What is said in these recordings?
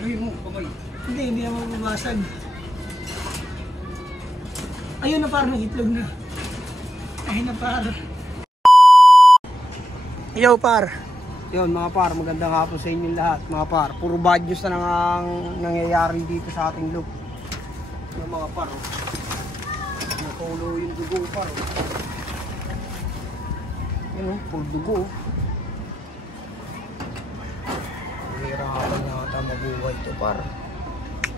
Saluhin mo, kamay. Hindi naman mababasag. Ayun na par, nag-itlog na. Ayun na par. Yo par. Yun mga par, magandang hapon sa inyong lahat mga par. Puro bad news na ang nangyayari dito sa ating loop. Yung mga par, nakulo yung dugo par. Yun puro dugo. Hirapan na ata mabuhay ito par.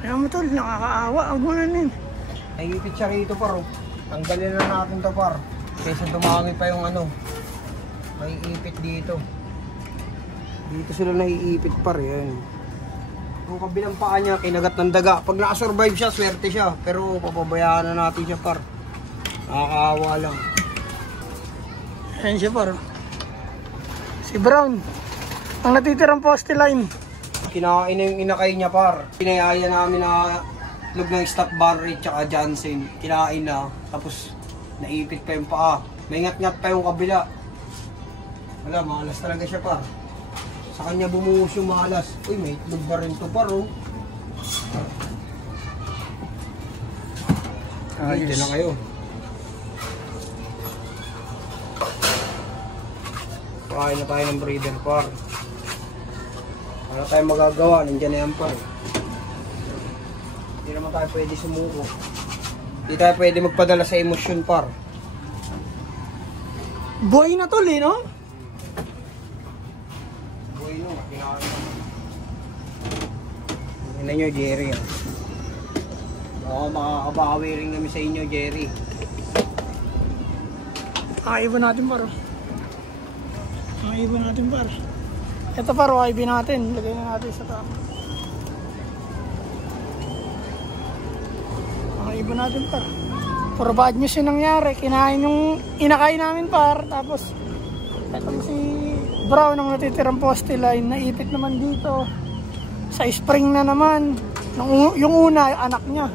Ayaw mo tol, nakakaawa. Huwag mo na nin. Naiipit siya rito par. Tanggalin na natin ito par. Kaysa dumami pa yung ano. May ipit dito. Dito sila naiipit par yan. Yung kabilang paa niya, kinagat ng daga. Pag nakasurvive siya, swerte siya. Pero papabayaan na natin siya par. Nakakaawa lang. Ayan siya par. Si Brown. Ang natitirang poste line. Kinain na yung inakay niya par. Pinayaya namin na log ng stop barrel tsaka Jansen. Kinain na. Tapos naipit pa yung paa. May ngat-ngat pa yung kabila. Wala, malas talaga siya par. Sa kanya bumuhos yung malas. Uy, may itlog ba rin to par oh. Dito na kayo. Pakain na tayo ng breeder par. Wala tayong magagawa, nandiyan na yan par. Hindi naman tayo pwede sumuko. Hindi tayo pwede magpadala sa emosyon par. Boy na tol eh, no? Boy no, kinakain na. Tingnan nyo, Jerry. Oo, makakabawi rin kami sa inyo, Jerry. Kakaibon natin par. Kakaibon natin par. Ito par, kakaibin natin. Lagay na natin sa tama. Kakaibon natin par. Puro bad news yung nangyari. Kinain yung inakain namin par. Tapos etong si Brown ang natitirang poste line. Naipit naman dito. Sa spring na naman. Yung una, anak niya.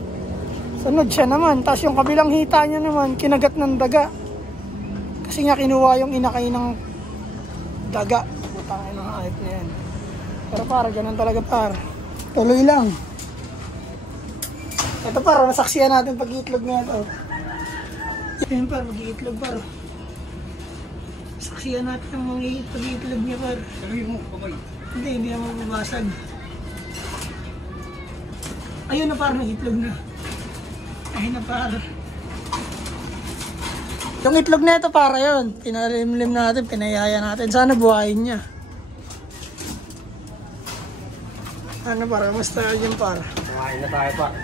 Sunod siya naman. Tapos yung kabilang hita niya naman, kinagat ng daga. Kasi nga kinuha yung inakay ng daga. Putangin ng hype na yan. Pero para, ganun talaga par. Tuloy lang. Ito par, nasaksiyan natin pag-iitlog na ito. Yan par, mag-iitlog par. Saksiyan natin ang mga pag-iitlog niya par. Saluhin mo, kamay. Hindi naman mababasag. Ayun na par, nag-itlog na. Ayun na par. Yung itlog na ito para yun. Pinalimlim natin, pinayaya natin. Sana buhayin niya. Ano para, basta yun par. Kumain na tayo par.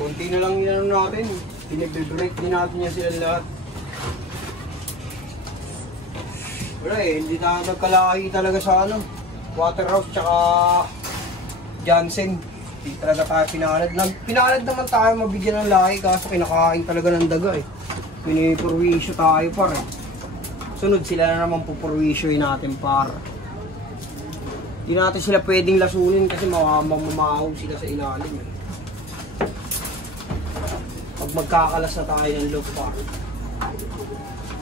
Kunti na lang yan natin. Pinag-break din natin yan sila lahat. Wala eh, hindi tayo nagkalahi talaga sa ano. Waterhouse tsaka Jansen. Hindi talaga tayo pinalad. Pinalad naman tayo mabigyan ng lahi kaso kinakain talaga ng daga eh. Pinipurwisyo tayo par eh. Sunod sila na naman pupurwisyoin natin par. Hindi natin sila pwedeng lasunin kasi mamamahaw sila sa ilalim eh. Pag magkakalas na tayo ng loop par.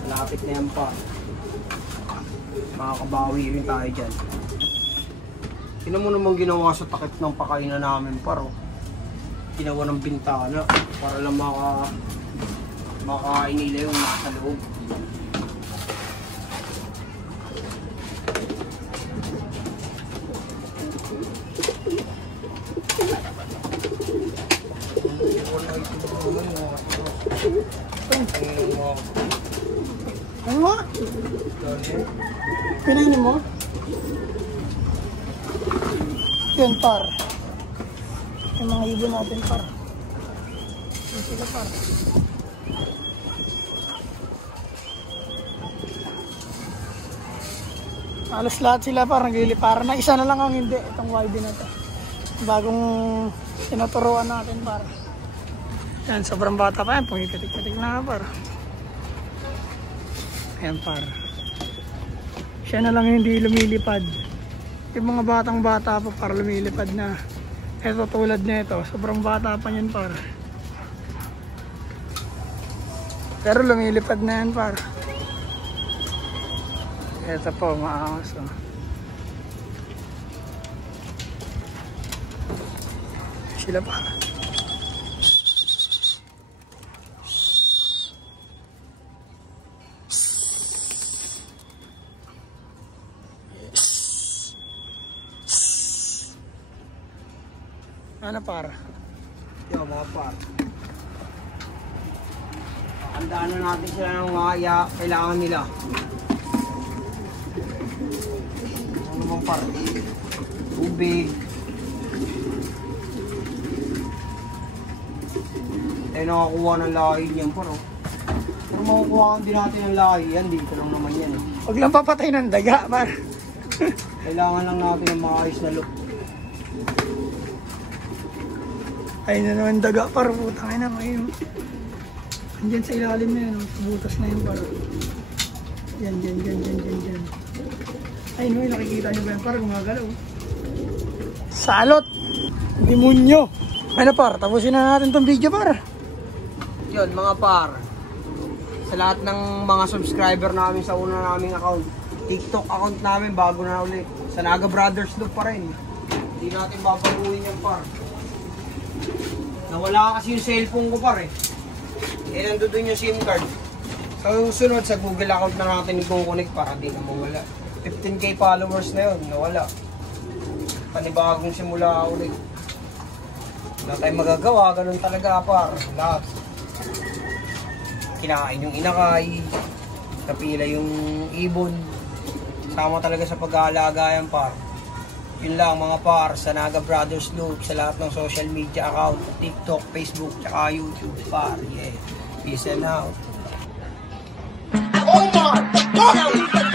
Malapit na yan par. Makakabawi rin tayo dyan. Sino mo naman ginawa sa takip ng pakainan namin par oh. Ginawa ng bintana para lang makain nila yung nasa loob. Ano mo? Pinainin mo? Yun par. Yung mga ibon natin par. Yun sila par. Alas lahat sila par nagliliparan na. Isa na lang ang hindi. Itong YB na to. Bagong tinuturuan natin par. Yan, sobrang bata pa yan. Pumipitik-pitik na par. Ayan par. Siya na lang hindi lumilipad. Yung mga batang bata pa para lumilipad na. Ito tulad nito, sobrang bata pa yan par. Pero lumilipad na yan par. Ito po, maangas oh. sila pa. Ano para? Yo, mga par. Handaan na natin sila ng mga kailangan nila. Ano naman par? Tubig. Tayo nakakuha ng lahi niyan par. Oh. Pero makukuha din natin ng lahi yan. Dito lang naman yan. Eh. Huwag lang papatay ng daga, par. Kailangan lang natin ng maayos na look. Ayun na naman daga, par. Putang ina ngayon. Andyan sa ilalim na yun. Butas na yun, par. Yan. Ayun, may nakikita nyo ba yan, par? Gumagalaw. Salot! Demonyo! Ano, par? Tapusin na natin tong video, par. Yun, mga par. Sa lahat ng mga subscriber namin sa una naming account, TikTok account namin, bago na ulit. Sa Naga Brothers look pa rin. Hindi natin babaguhin yan, par. Nawala kasi yung cellphone ko, par, eh. Eh, nandun yung SIM card. Sa susunod, sa Google account na natin i-connect para di na mawala. 15k followers na yun, nawala. Panibagong simula ulit. Wala tayong magagawa, ganun talaga, par. Lahat. Kinain yung inakay, kapila yung ibon. Sama talaga sa pag-aalaga yan, par. Yun lang mga par, sa Naga Brothers Look, sa lahat ng social media account, TikTok, Facebook, tsaka YouTube, par. Yeah. Peace and out. Oh my God!